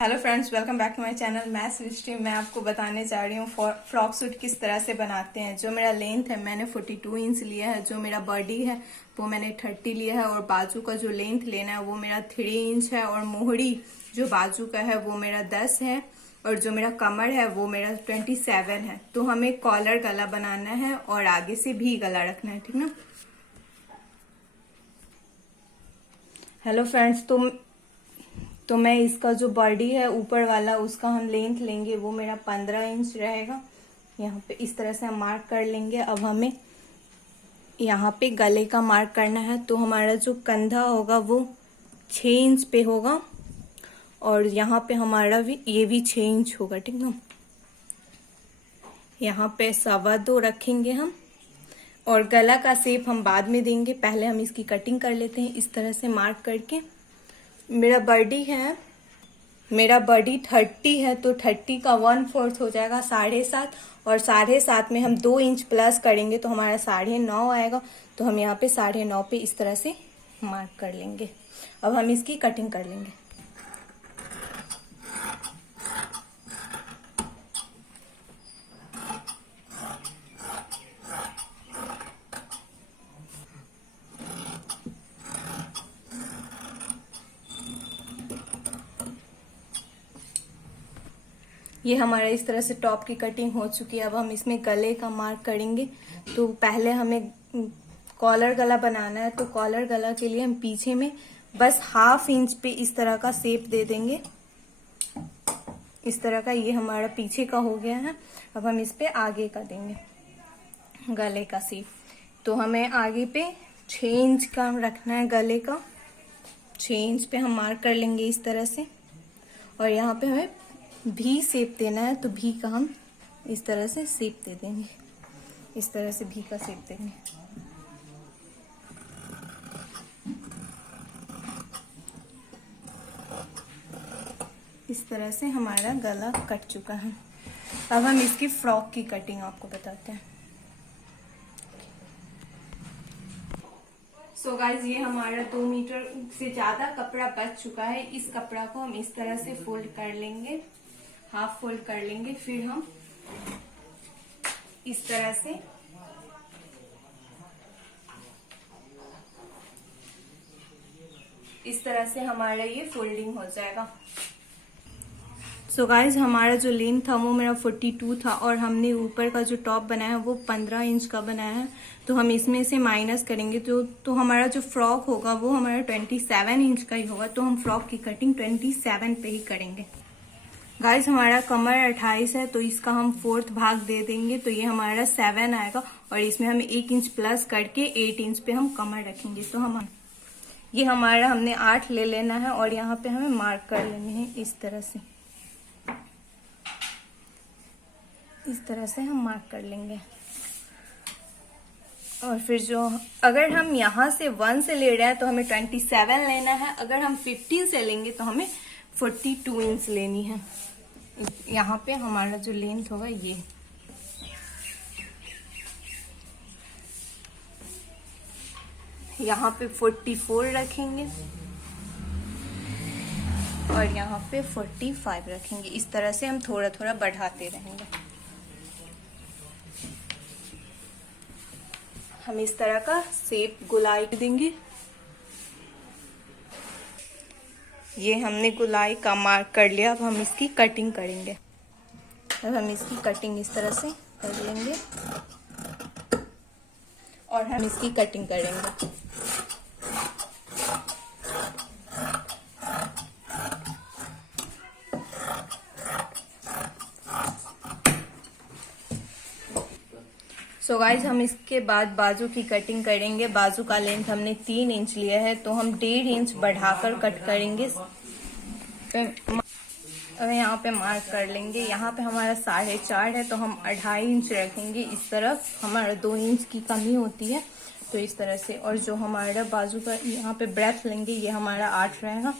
Hello friends, welcome back to my channel. मैं सृष्टि। मैं आपको बताने जा रही हूँ फ्रॉक सूट किस तरह से बनाते हैं। जो मेरा लेंथ है मैंने 42 इंच लिया है, जो मेरा बॉडी है वो मैंने 30 लिया है, और बाजू का जो लेंथ लेना है वो मेरा 3 इंच है, और मोहड़ी जो बाजू का है वो मेरा 10 है, और जो मेरा कमर है वो मेरा 27 है। तो हमें कॉलर गला बनाना है और आगे से भी गला रखना है, ठीक ना। हेलो फ्रेंड्स, तो मैं इसका जो बॉडी है ऊपर वाला उसका हम लेंथ लेंगे, वो मेरा 15 इंच रहेगा। यहाँ पे इस तरह से हम मार्क कर लेंगे। अब हमें यहाँ पे गले का मार्क करना है, तो हमारा जो कंधा होगा वो 6 इंच पे होगा, और यहाँ पे हमारा भी ये भी 6 इंच होगा, ठीक ना। यहाँ पे 2.25 रखेंगे हम, और गला का शेप हम बाद में देंगे। पहले हम इसकी कटिंग कर लेते हैं इस तरह से मार्क करके। मेरा बॉडी 30 है, तो 30 का 1/4 हो जाएगा 7.5, और 7.5 में हम 2 इंच प्लस करेंगे तो हमारा 9.5 आएगा। तो हम यहाँ पे 9.5 पे इस तरह से मार्क कर लेंगे। अब हम इसकी कटिंग कर लेंगे। ये हमारा इस तरह से टॉप की कटिंग हो चुकी है। अब हम इसमें गले का मार्क करेंगे। तो पहले हमें कॉलर गला बनाना है, तो कॉलर गला के लिए हम पीछे में बस 1/2 इंच पे इस तरह का शेप दे देंगे। इस तरह का ये हमारा पीछे का हो गया है। अब हम इस पे आगे का देंगे गले का शेप। तो हमें आगे पे 6 इंच का रखना है गले का। 6 इंच पे हम मार्क कर लेंगे इस तरह से, और यहाँ पे हमें भी शेप देना है, तो भी का हम इस तरह से शेप दे देंगे। इस तरह से भी का शेप देंगे। इस तरह से हमारा गला कट चुका है। अब हम इसकी फ्रॉक की कटिंग आपको बताते हैं। सो गाइज, ये हमारा 2 मीटर से ज्यादा कपड़ा बच चुका है। इस कपड़ा को हम इस तरह से फोल्ड कर लेंगे, हाफ फोल्ड कर लेंगे। फिर हम इस तरह से हमारा ये फोल्डिंग हो जाएगा। सो गाइज, हमारा जो लेंथ था वो मेरा 42 था, और हमने ऊपर का जो टॉप बनाया है वो 15 इंच का बनाया है। तो हम इसमें से माइनस करेंगे तो हमारा जो फ्रॉक होगा वो हमारा 27 इंच का ही होगा। तो हम फ्रॉक की कटिंग 27 पे ही करेंगे। गाइस, हमारा कमर 28 है, तो इसका हम 4th भाग दे देंगे, तो ये हमारा 7 आएगा, और इसमें हम 1 इंच प्लस करके 8 इंच पे हम कमर रखेंगे। तो ये हमारा हमने 8 ले लेना है, और यहाँ पे हमें मार्क कर लेने हैं इस तरह से। इस तरह से हम मार्क कर लेंगे। और फिर अगर हम यहाँ से 1 से ले रहे हैं तो हमें 27 लेना है। अगर हम 15 से लेंगे तो हमें 42 इंच लेनी है। यहाँ पे हमारा जो लेंथ होगा ये, यहाँ पे 44 रखेंगे, और यहाँ पे 45 रखेंगे। इस तरह से हम थोड़ा थोड़ा बढ़ाते रहेंगे। हम इस तरह का शेप गोलाई देंगे। ये हमने गोलाई का मार्क कर लिया। अब हम इसकी कटिंग करेंगे। अब हम इसकी कटिंग इस तरह से कर लेंगे, और हम इसकी कटिंग करेंगे। सो गाइज, हम इसके बाद बाजू की कटिंग करेंगे। बाजू का लेंथ हमने 3 इंच लिया है, तो हम 1.5 इंच बढ़ाकर कट करेंगे। अब यहाँ पे मार्क कर लेंगे। यहाँ पे हमारा 4.5 है, तो हम 2.5 इंच रखेंगे। इस तरफ हमारा 2 इंच की कमी होती है, तो इस तरह से। और जो हमारा बाजू का यहाँ पे ब्रेथ लेंगे, ये हमारा 8 रहेगा,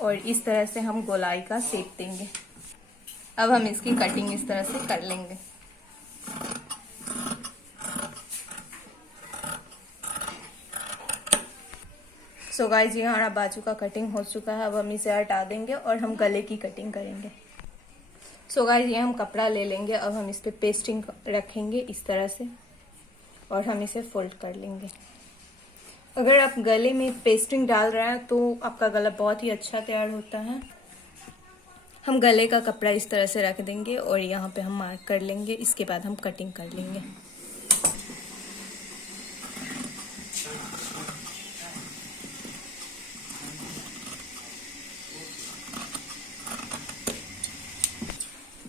और इस तरह से हम गोलाई का शेप देंगे। अब हम इसकी कटिंग इस तरह से कर लेंगे। सो गाइस, ये हमारा बाजू का कटिंग हो चुका है। अब हम इसे हटा देंगे और हम गले की कटिंग करेंगे। सो गाइस, ये हम कपड़ा ले लेंगे। अब हम इस पे पेस्टिंग रखेंगे इस तरह से और हम इसे फोल्ड कर लेंगे। अगर आप गले में पेस्टिंग डाल रहे हैं तो आपका गला बहुत ही अच्छा तैयार होता है। हम गले का कपड़ा इस तरह से रख देंगे और यहाँ पे हम मार्क कर लेंगे। इसके बाद हम कटिंग कर लेंगे।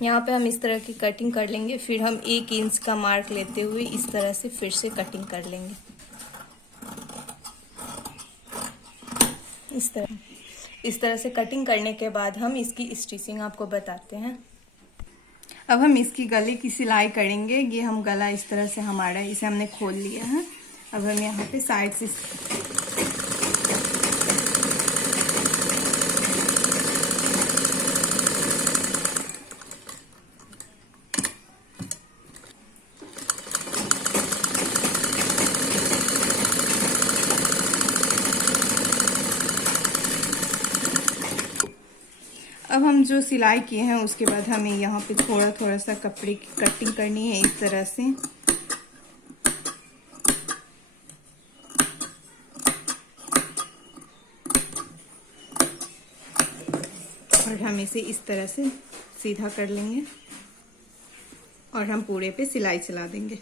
यहाँ पे हम इस तरह की कटिंग कर लेंगे। फिर हम 1 इंच का मार्क लेते हुए इस तरह से फिर से कटिंग कर लेंगे। इस तरह से कटिंग करने के बाद हम इसकी स्टिचिंग आपको बताते हैं। अब हम इसकी गले की सिलाई करेंगे। ये हम गला इस तरह से हमारा इसे हमने खोल लिया है। अब हम यहाँ पे साइड से अब हम जो सिलाई किए हैं उसके बाद हमें यहाँ पे थोड़ा थोड़ा सा कपड़े की कटिंग करनी है इस तरह से। और हम इसे इस तरह से सीधा कर लेंगे और हम पूरे पे सिलाई चला देंगे।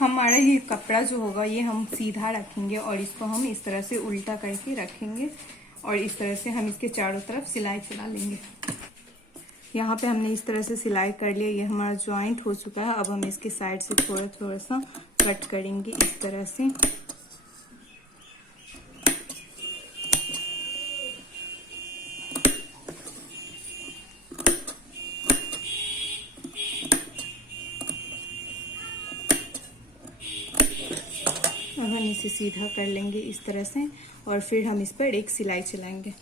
हमारा ये कपड़ा जो होगा ये हम सीधा रखेंगे और इसको हम इस तरह से उल्टा करके रखेंगे और इस तरह से हम इसके चारों तरफ सिलाई चला लेंगे। यहाँ पे हमने इस तरह से सिलाई कर लिया। ये हमारा जॉइंट हो चुका है। अब हम इसके साइड से थोड़ा थोड़ा सा कट करेंगे इस तरह से। अब हम इसे सीधा कर लेंगे इस तरह से और फिर हम इस पर एक सिलाई चलाएंगे।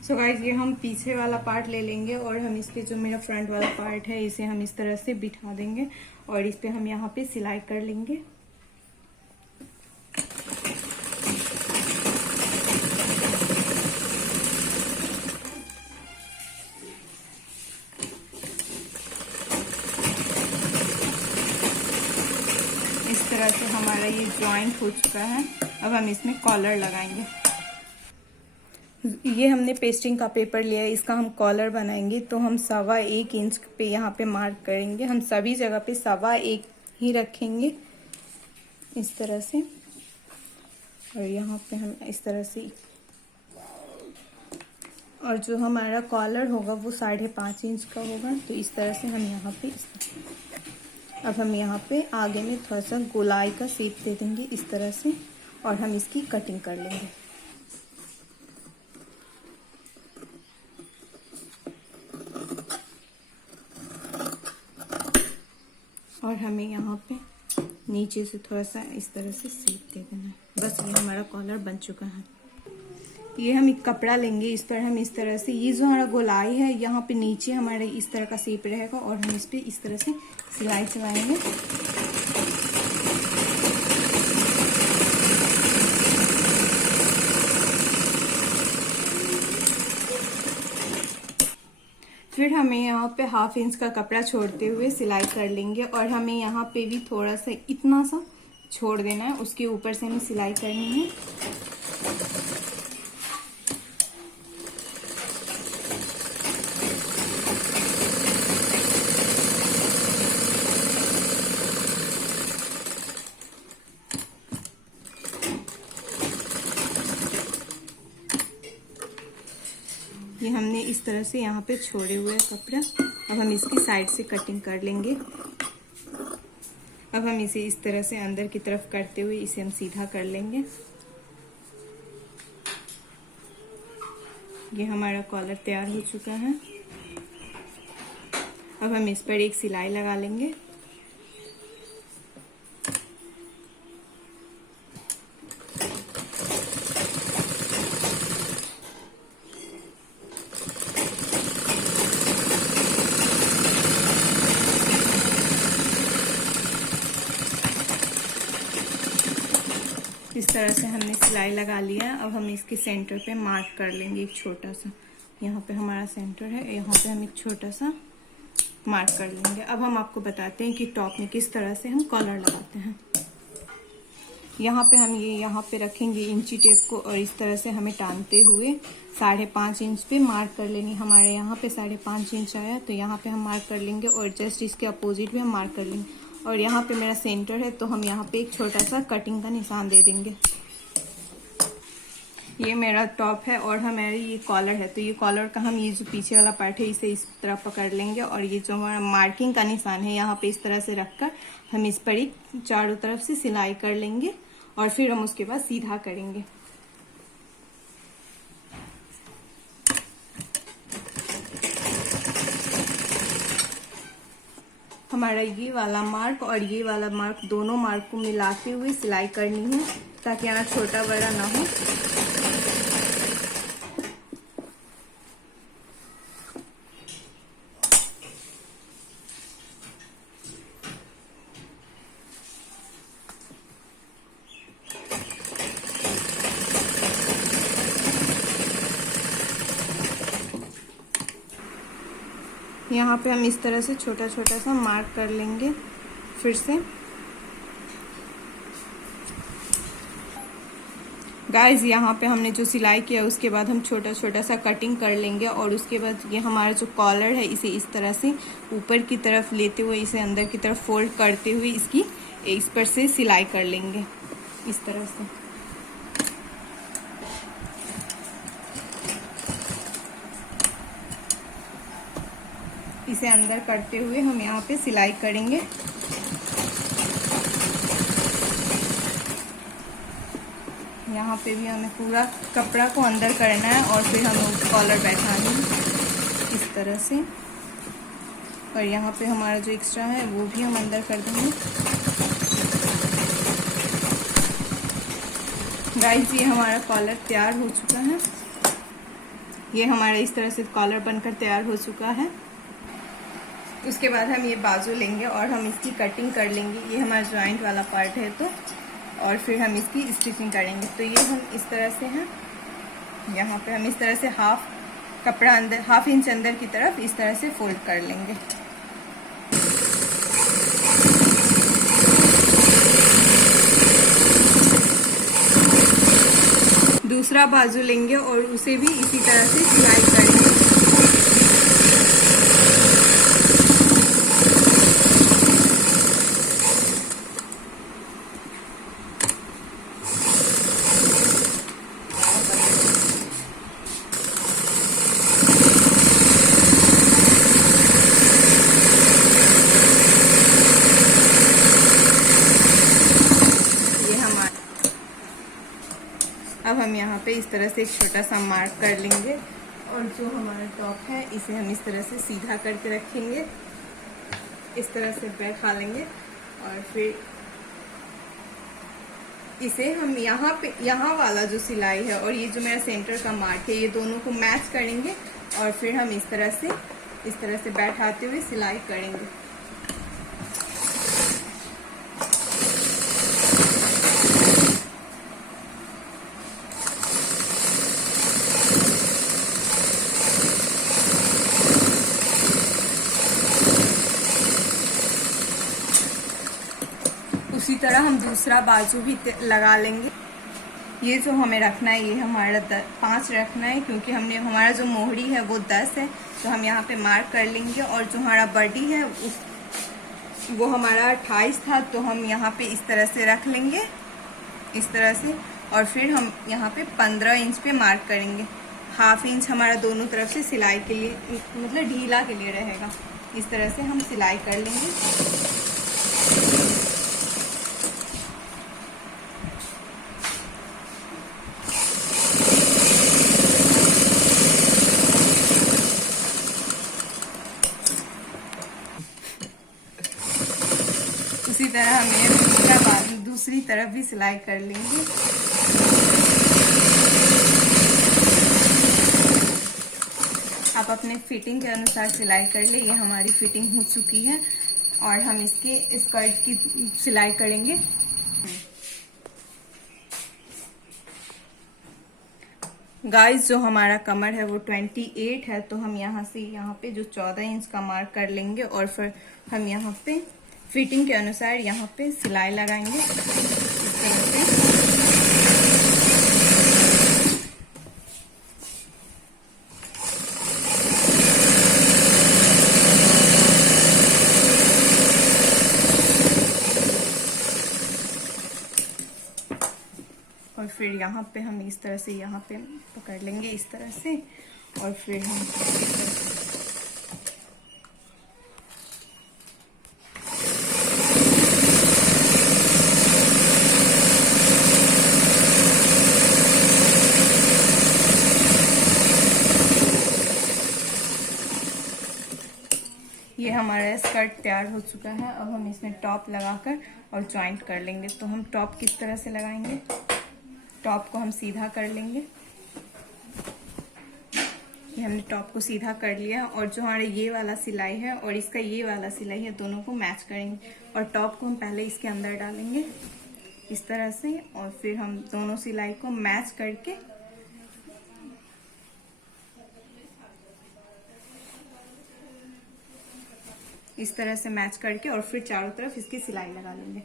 सो गाइस, ये हम पीछे वाला पार्ट ले लेंगे और हम इस पे जो मेरा फ्रंट वाला पार्ट है इसे हम इस तरह से बिठा देंगे और इस पे हम यहाँ पे सिलाई कर लेंगे। इस तरह से हमारा ये जॉइंट हो चुका है। अब हम इसमें कॉलर लगाएंगे। ये हमने पेस्टिंग का पेपर लिया है, इसका हम कॉलर बनाएंगे। तो हम 1.25 इंच पे यहाँ पे मार्क करेंगे। हम सभी जगह पे 1.25 ही रखेंगे इस तरह से और यहाँ पे हम इस तरह से। और जो हमारा कॉलर होगा वो 5.5 इंच का होगा। तो इस तरह से हम यहाँ पे अब हम यहाँ पे आगे में थोड़ा सा गोलाई का शेप दे देंगे इस तरह से और हम इसकी कटिंग कर लेंगे। और हमें यहाँ पे नीचे से थोड़ा सा इस तरह से शेप दे देना है। बस ये हमारा कॉलर बन चुका है। ये हम एक कपड़ा लेंगे, इस पर हम इस तरह से ये जो हमारा गोलाई है यहाँ पे नीचे हमारे इस तरह का शेप रहेगा और हम इस पे इस तरह से सिलाई चलाएंगे। फिर हमें यहाँ पे 1/2 इंच का कपड़ा छोड़ते हुए सिलाई कर लेंगे और हमें यहाँ पे भी थोड़ा सा इतना सा छोड़ देना है, उसके ऊपर से हमें सिलाई करनी है। ये हमने इस तरह से यहाँ पे छोड़े हुए है कपड़ा। अब हम इसकी साइड से कटिंग कर लेंगे। अब हम इसे इस तरह से अंदर की तरफ करते हुए इसे हम सीधा कर लेंगे। ये हमारा कॉलर तैयार हो चुका है। अब हम इस पर एक सिलाई लगा लेंगे। इस तरह से हमने सिलाई लगा लिया। अब हम इसके सेंटर पे मार्क कर लेंगे एक छोटा सा। यहाँ पे हमारा सेंटर है, यहाँ पे हम एक छोटा सा मार्क कर लेंगे। अब हम आपको बताते हैं कि टॉप में किस तरह से हम कॉलर लगाते हैं। यहाँ पे हम ये यहाँ पे रखेंगे इंची टेप को और इस तरह से हमें टानते हुए 5.5 इंच पे मार्क कर लेंगे। हमारे यहाँ पे 5.5 इंच आया तो यहाँ पे हम मार्क कर लेंगे और जस्ट इसके अपोजिट भी हम मार्क कर लेंगे। और यहाँ पे मेरा सेंटर है तो हम यहाँ पे एक छोटा सा कटिंग का निशान दे देंगे। ये मेरा टॉप है और हमारी ये कॉलर है, तो ये कॉलर का हम ये जो पीछे वाला पार्ट है इसे इस तरह पकड़ लेंगे और ये जो हमारा मार्किंग का निशान है यहाँ पे इस तरह से रखकर हम इस पर एक चारों तरफ से सिलाई कर लेंगे और फिर हम उसके बाद सीधा करेंगे। हमारा ये वाला मार्क और ये वाला मार्क दोनों मार्क को मिलाते हुए सिलाई करनी है ताकि यहाँ छोटा बड़ा ना हो। यहाँ पे हम इस तरह से छोटा छोटा सा मार्क कर लेंगे। फिर से गाइस यहाँ पे हमने जो सिलाई किया उसके बाद हम छोटा छोटा सा कटिंग कर लेंगे और उसके बाद ये हमारा जो कॉलर है इसे इस तरह से ऊपर की तरफ लेते हुए इसे अंदर की तरफ फोल्ड करते हुए इसकी इस पर से सिलाई कर लेंगे इस तरह से। इसे अंदर करते हुए हम यहाँ पे सिलाई करेंगे। यहाँ पे भी हमें पूरा कपड़ा को अंदर करना है और फिर हम कॉलर बैठाएंगे इस तरह से। और यहाँ पे हमारा जो एक्स्ट्रा है वो भी हम अंदर कर देंगे। गाइस ये हमारा कॉलर तैयार हो चुका है। ये हमारा इस तरह से कॉलर बनकर तैयार हो चुका है। उसके बाद हम ये बाजू लेंगे और हम इसकी कटिंग कर लेंगे। ये हमारा जॉइंट वाला पार्ट है तो, और फिर हम इसकी स्टिचिंग करेंगे। तो ये हम इस तरह से हैं। यहाँ पे हम इस तरह से कपड़ा अंदर 1/2 इंच अंदर की तरफ इस तरह से फोल्ड कर लेंगे। दूसरा बाजू लेंगे और उसे भी इसी तरह से सिलाई करेंगे। अब हम यहाँ पे इस तरह से एक छोटा सा मार्क कर लेंगे और जो हमारा टॉप है इसे हम इस तरह से सीधा करके रखेंगे। इस तरह से बैठा लेंगे और फिर इसे हम यहाँ वाला जो सिलाई है और ये जो मेरा सेंटर का मार्क है ये दोनों को मैच करेंगे और फिर हम इस तरह से बैठाते हुए सिलाई करेंगे। दूसरा बाजू भी लगा लेंगे। ये जो हमें रखना है, ये हमारा 5 रखना है, क्योंकि हमारा जो मोहरी है वो 10 है, तो हम यहाँ पे मार्क कर लेंगे। और जो हमारा बॉडी है वो हमारा 28 था, तो हम यहाँ पे इस तरह से रख लेंगे, इस तरह से। और फिर हम यहाँ पे 15 इंच पे मार्क करेंगे। ½ इंच हमारा दोनों तरफ से सिलाई के लिए, मतलब ढीला के लिए रहेगा। इस तरह से हम सिलाई कर लेंगे। उसी तरह हमें दूसरी तरफ भी सिलाई कर लेंगे। आप अपने फिटिंग के अनुसार सिलाई कर ले। ये हमारी फिटिंग हो चुकी है और हम इसके स्कर्ट की सिलाई करेंगे। गाइस, जो हमारा कमर है वो 28 है, तो हम यहाँ से यहाँ पे जो 14 इंच का मार्क कर लेंगे और फिर हम यहाँ पे फिटिंग के अनुसार यहाँ पे सिलाई लगाएंगे इस तरह से। और फिर यहाँ पे हम इस तरह से यहाँ पे पकड़ लेंगे इस तरह से, और फिर हम ये हमारा स्कर्ट तैयार हो चुका है। अब हम इसमें टॉप लगाकर और जॉइंट कर लेंगे। तो हम टॉप किस तरह से लगाएंगे, टॉप को हम सीधा कर लेंगे। ये हमने टॉप को सीधा कर लिया, और जो हमारा ये वाला सिलाई है और इसका ये वाला सिलाई है, दोनों को मैच करेंगे। और टॉप को हम पहले इसके अंदर डालेंगे इस तरह से, और फिर हम दोनों सिलाई को मैच करके इस तरह से मैच करके और फिर चारों तरफ इसकी सिलाई लगा लेंगे।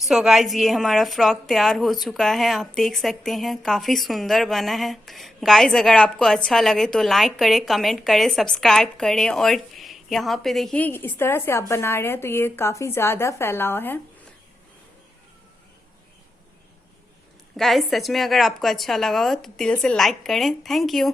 सो गाइज, ये हमारा फ्रॉक तैयार हो चुका है। आप देख सकते हैं काफ़ी सुंदर बना है। गाइज, अगर आपको अच्छा लगे तो लाइक करें, कमेंट करें, सब्सक्राइब करें। और यहाँ पे देखिए इस तरह से आप बना रहे हैं तो ये काफ़ी ज़्यादा फैलाव है। गाइज, सच में अगर आपको अच्छा लगा हो तो दिल से लाइक करें। Thank you.